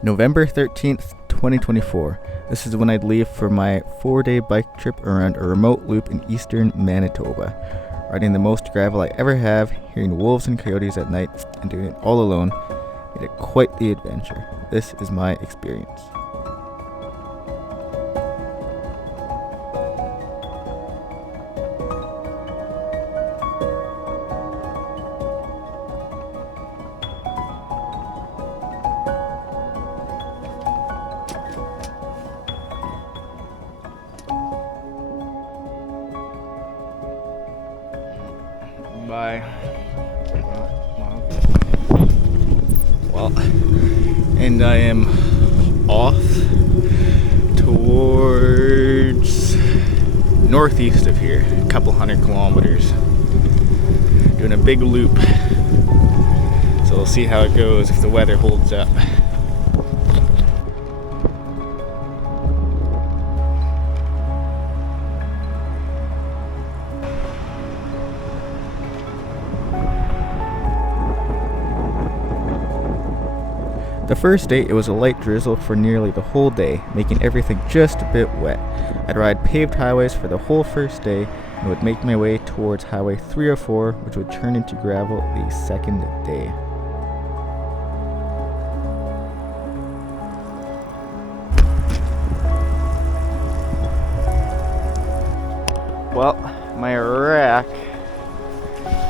November 13th, 2024. This is when I'd leave for my 4-day bike trip around a remote loop in eastern Manitoba. Riding the most gravel I ever have, hearing wolves and coyotes at night, and doing it all alone made it quite the adventure. This is my experience. And I am off towards northeast of here, a couple 100 kilometers, doing a big loop. So we'll see how it goes if the weather holds up. The first day, it was a light drizzle for nearly the whole day, making everything just a bit wet. I'd ride paved highways for the whole first day and would make my way towards Highway 304, which would turn into gravel the second day. Well, my rack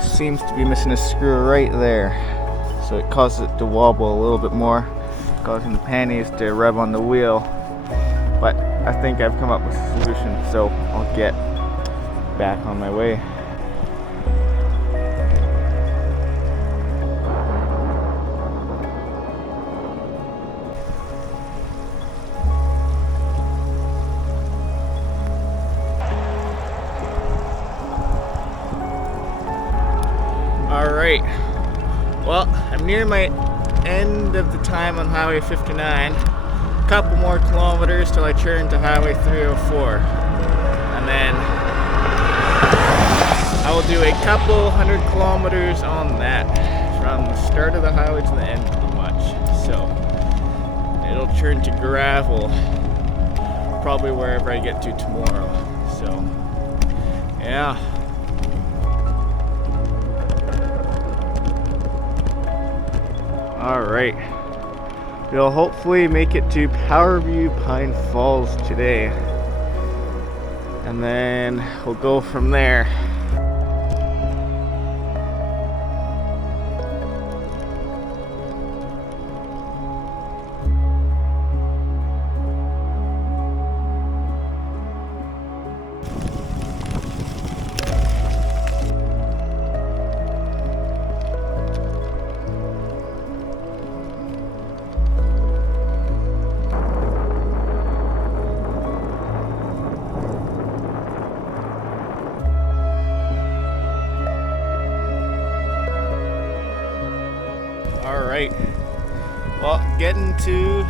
seems to be missing a screw right there. So it causes it to wobble a little bit more, causing the pannies to rub on the wheel. But I think I've come up with a solution, so I'll get back on my way. All right. Well, I'm near my end of the time on Highway 59. A couple more kilometers till I turn to Highway 304. And then I will do a couple 100 kilometers on that from the start of the highway to the end pretty much. So it'll turn to gravel probably wherever I get to tomorrow. So yeah. Alright, we'll hopefully make it to Powerview Pine Falls today, and then we'll go from there. Alright, well, getting to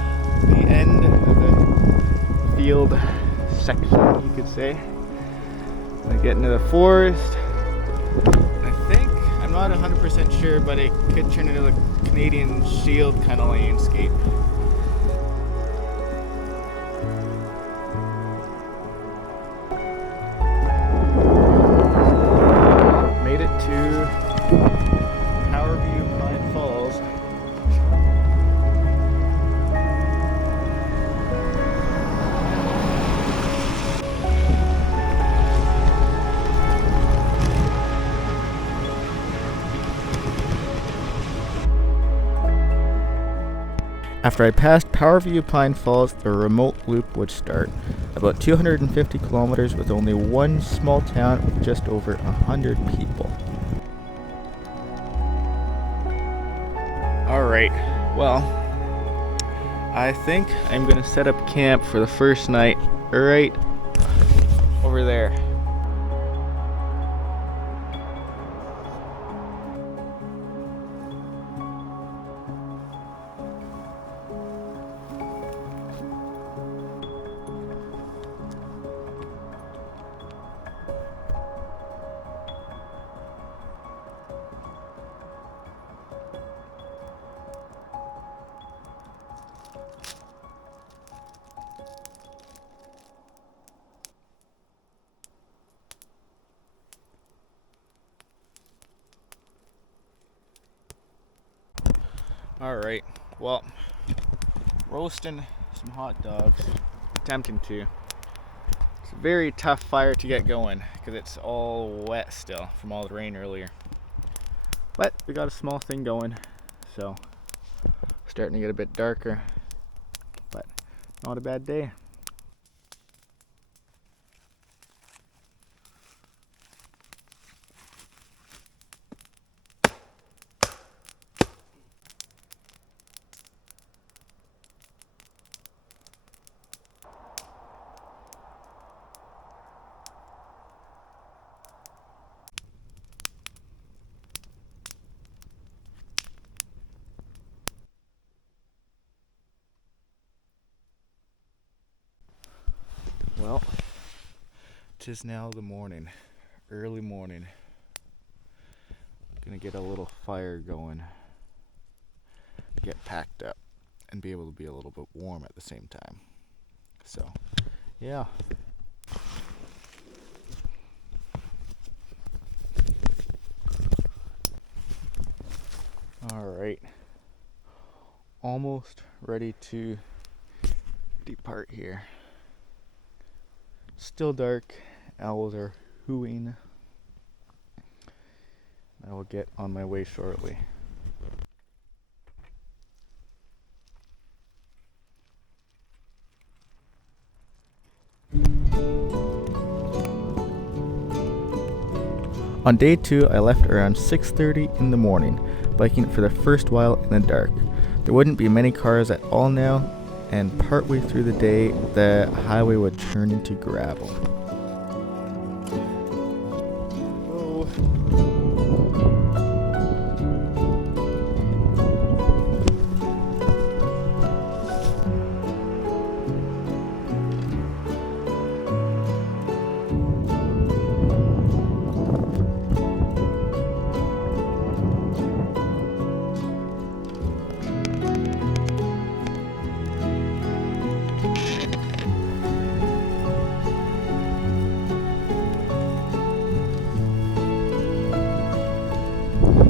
the end of the field section, you could say. I get into the forest. I think, I'm not 100% sure, but it could turn into a Canadian Shield kind of landscape. Made it to Powerview Pine Falls. After I passed Powerview Pine Falls, the remote loop would start. About 250 kilometers with only one small town with just over 100 people. Alright, well, I think I'm gonna set up camp for the first night right over there. Alright, well, roasting some hot dogs, attempting to. It's a very tough fire to get going because it's all wet still from all the rain earlier. But we got a small thing going, so starting to get a bit darker, but not a bad day. Well, 'tis now the morning, early morning. Gonna get a little fire going, get packed up, and be able to be a little bit warm at the same time. So, yeah. Alright. Almost ready to depart here. Still dark, owls are hooting. I will get on my way shortly. On day 2, I left around 6:30 in the morning, biking for the first while in the dark. There wouldn't be many cars at all now, and partway through the day, the highway would turn into gravel.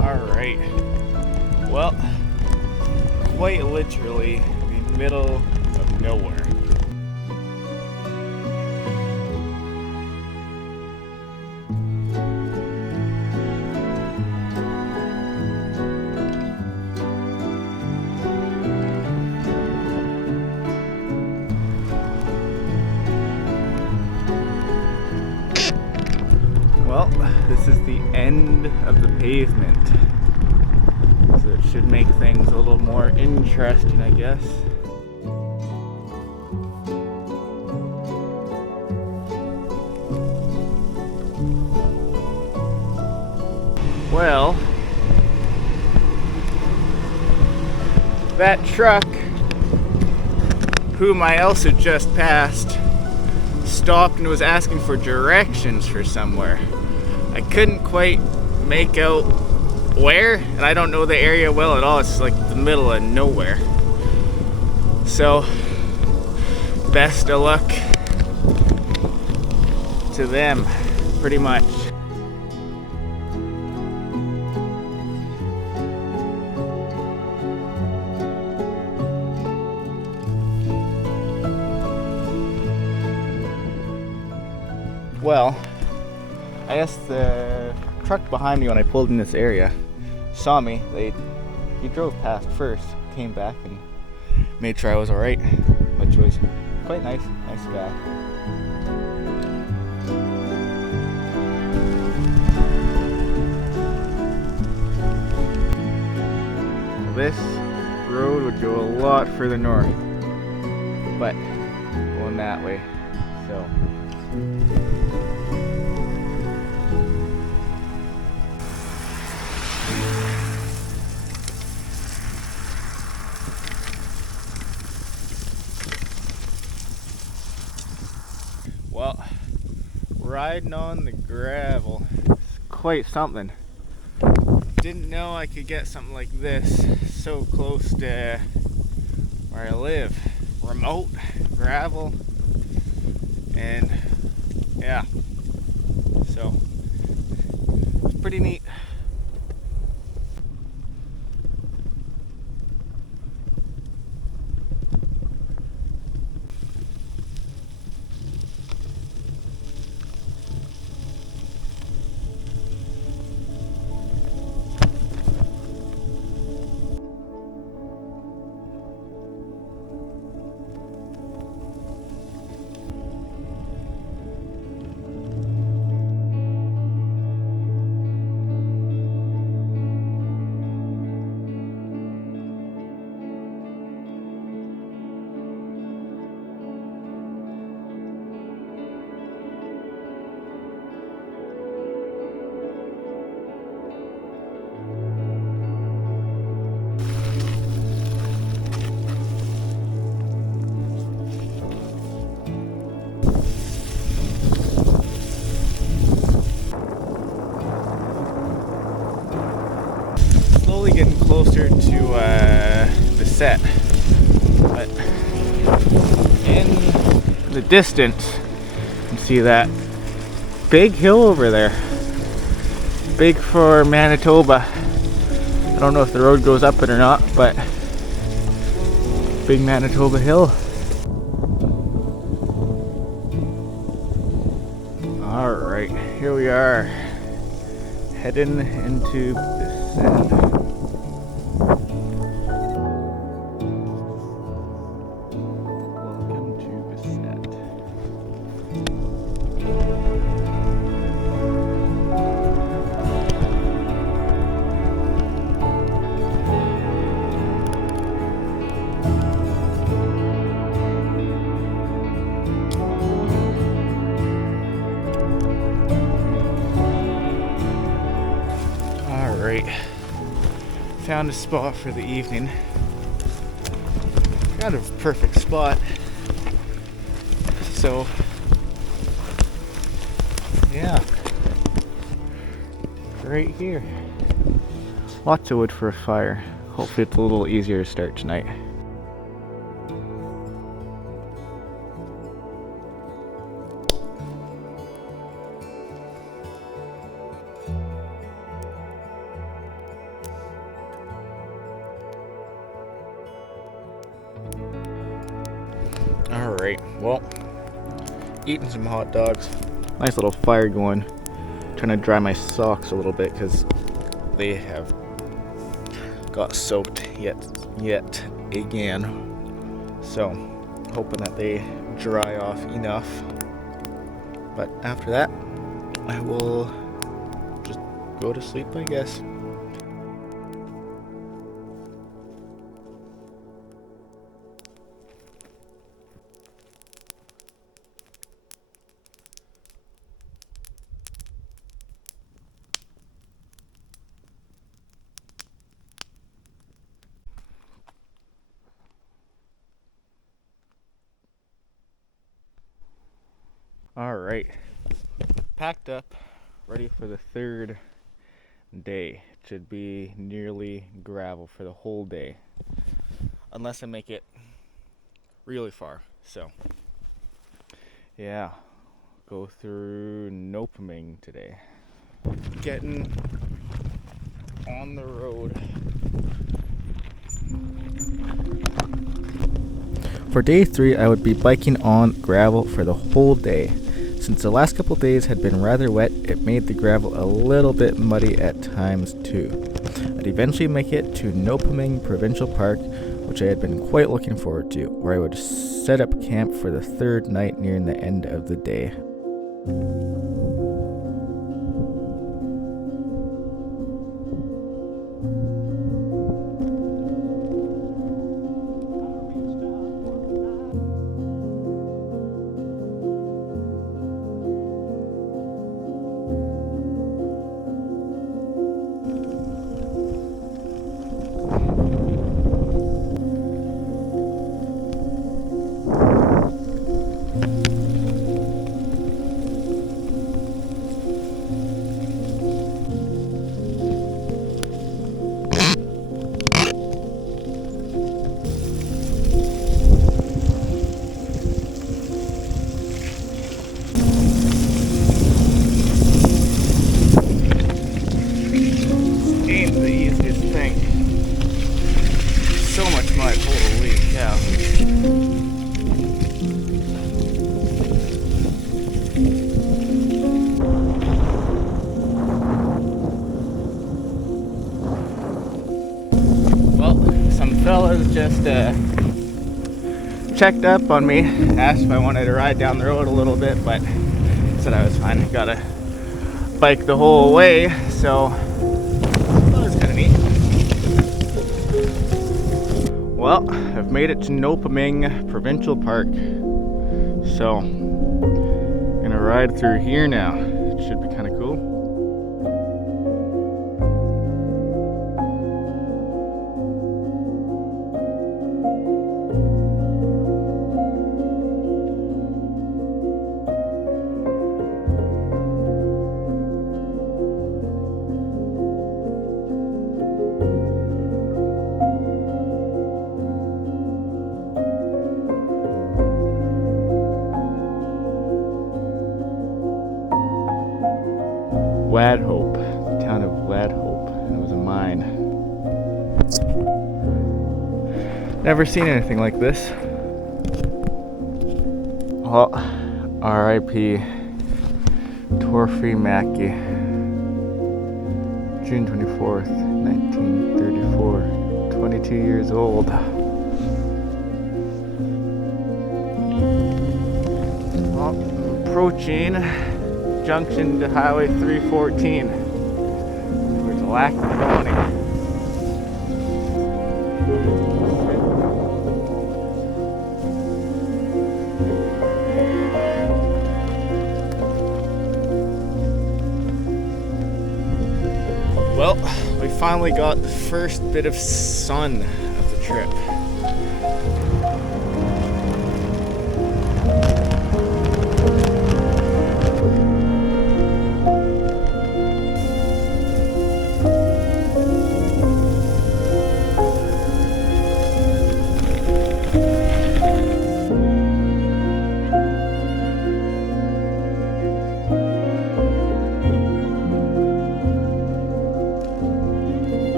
Alright, well, quite literally the middle of nowhere. Well, this is the end of the pavement, so it should make things a little more interesting, I guess. Well, that truck, whom I also just passed, stopped and was asking for directions for somewhere. I couldn't quite make out where, and I don't know the area well at all. It's like the middle of nowhere. So, best of luck to them, pretty much. Well, I guess the truck behind me when I pulled in this area saw me. He drove past first, came back and made sure I was alright, which was quite nice. Nice guy. Well, this road would go a lot further north, but going that way, so. Well, riding on the gravel is quite something. Didn't know I could get something like this so close to where I live. Remote, gravel, and yeah, so it's pretty neat. closer to the set. But in the distance, you can see that big hill over there. Big for Manitoba. I don't know if the road goes up it or not, but big Manitoba hill. Alright, here we are, heading into the set. Welcome to the set. Alright, found a spot for the evening. Kind of perfect spot. So, yeah, right here. Lots of wood for a fire. Hopefully it's a little easier to start tonight. Alright, well, eating some hot dogs. Nice little fire going. Trying to dry my socks a little bit because they have got soaked yet again. So, hoping that they dry off enough. But after that, I will just go to sleep, I guess. Alright, packed up, ready for the third day. It should be nearly gravel for the whole day, unless I make it really far. So, yeah, go through Nopiming today. Getting on the road. For day 3, I would be biking on gravel for the whole day. Since the last couple days had been rather wet, it made the gravel a little bit muddy at times too. I'd eventually make it to Nopiming Provincial Park, which I had been quite looking forward to, where I would set up camp for the third night nearing the end of the day. Fellas just checked up on me, asked if I wanted to ride down the road a little bit, but I said I was fine. Gotta bike the whole way, so that was kind of neat. Well, I've made it to Nopiming Provincial Park, so I'm gonna ride through here now. It should be kind of cool. Wadhope, the town of Wadhope, and it was a mine. Never seen anything like this. Well, R.I.P. Torfrey Mackey, June 24th, 1934, 22 years old. Well, approaching junction to Highway 314 towards Lac County. Well, we finally got the first bit of sun of the trip.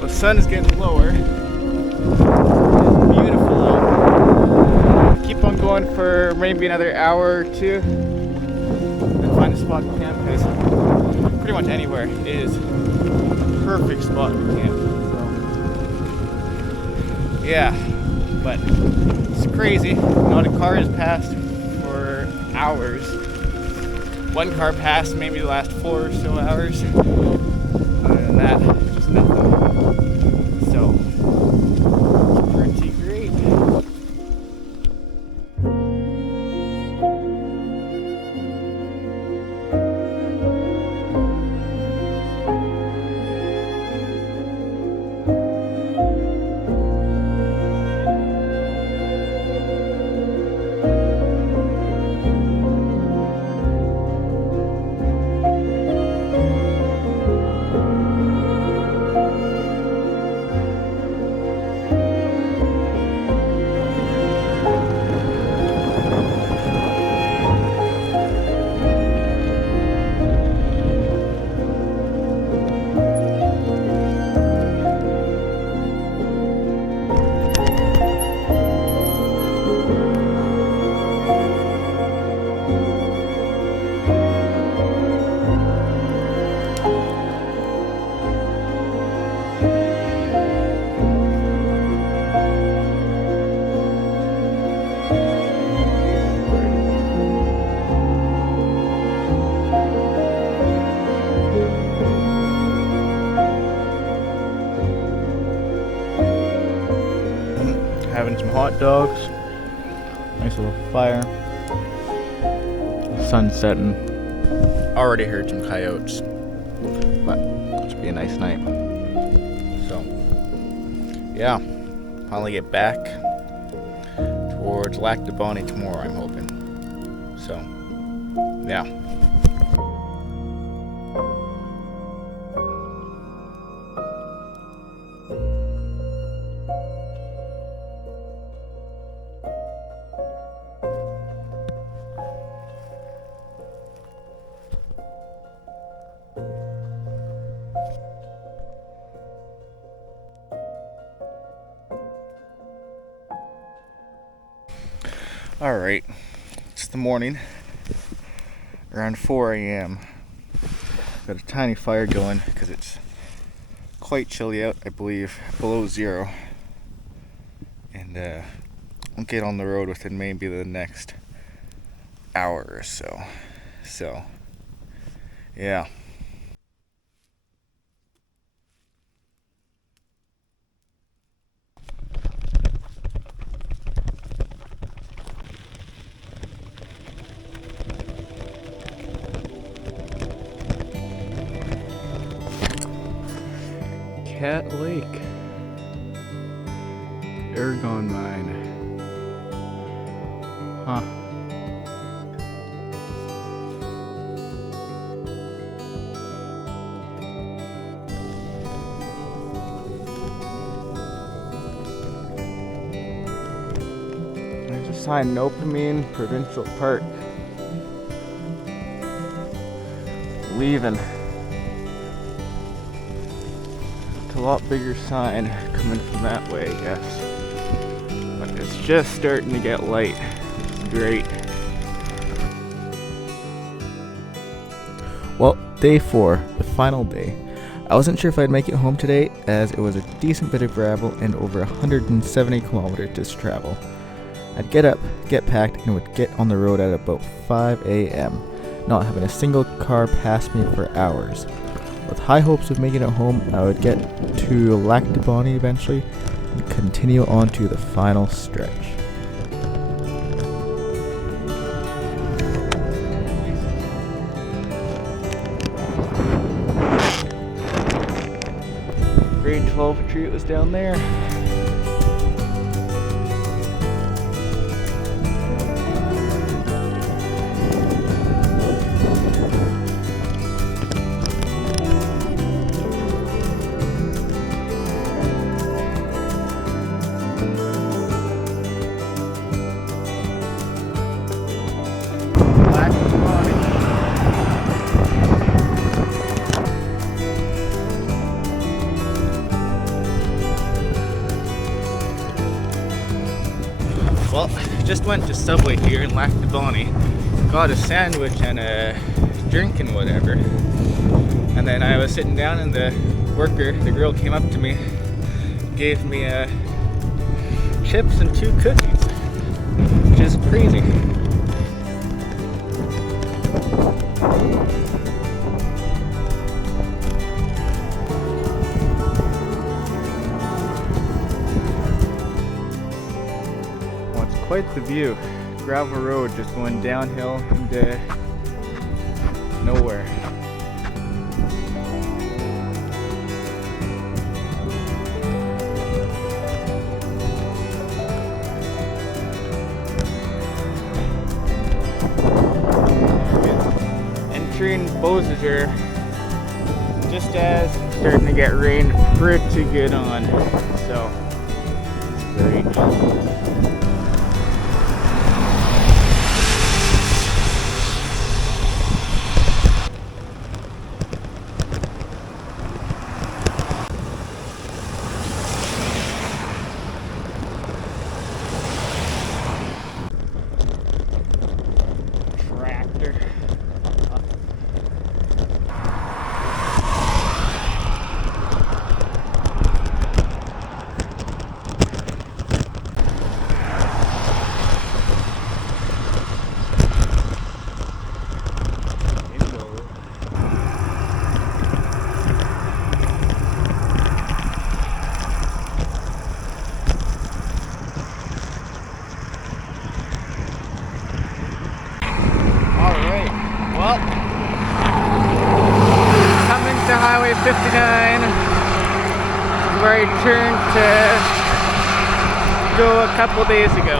The sun is getting lower. It's beautiful out. Keep on going for maybe another hour or two and find a spot to camp, because pretty much anywhere is a perfect spot to camp. So yeah, but it's crazy. Not a car has passed for hours. One car passed maybe the last 4 or so hours. Other than that, just nothing. So, pretty great. Having some hot dogs, nice little fire, sun setting. Already heard some coyotes, but it should be a nice night. So yeah, finally get back towards Lac du Bonnet tomorrow, I'm hoping. So yeah. Alright, it's the morning, around 4 a.m. Got a tiny fire going because it's quite chilly out, I believe, below zero. and get on the road within maybe the next hour or so. So, yeah. Cat Lake, Aragon Mine. Huh. There's a sign, Nopiming Provincial Park. Leaving. A lot bigger sign coming from that way, I guess. But it's just starting to get light. It's great. Well, day 4, the final day. I wasn't sure if I'd make it home today, as it was a decent bit of gravel and over 170 kilometers to travel. I'd get up, get packed, and would get on the road at about 5 a.m., not having a single car pass me for hours. With high hopes of making it home, I would get to Lac du Bonnet eventually and continue on to the final stretch. Grade 12 retreat was down there. Well, just went to Subway here in Lac du Bonnet, got a sandwich and a drink and whatever, and then I was sitting down and the girl came up to me, gave me chips and 2 cookies, which is crazy. Quite the view. Gravel road just going downhill into nowhere. Entering Beausejour just as it's starting to get rained pretty good on. So it's great. Highway 59 is where I turned to go a couple days ago,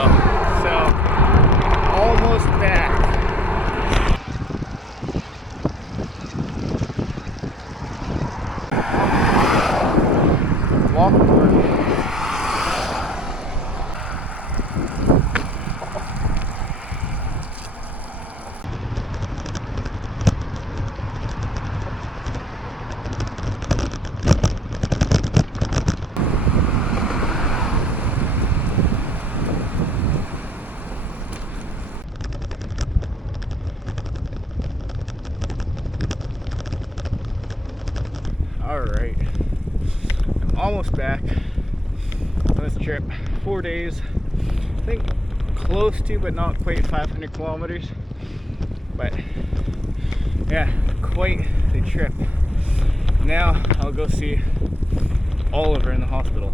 so almost back. Walk to work. this trip. 4 days. I think close to, but not quite 500 kilometers. But yeah, quite the trip. Now I'll go see Oliver in the hospital.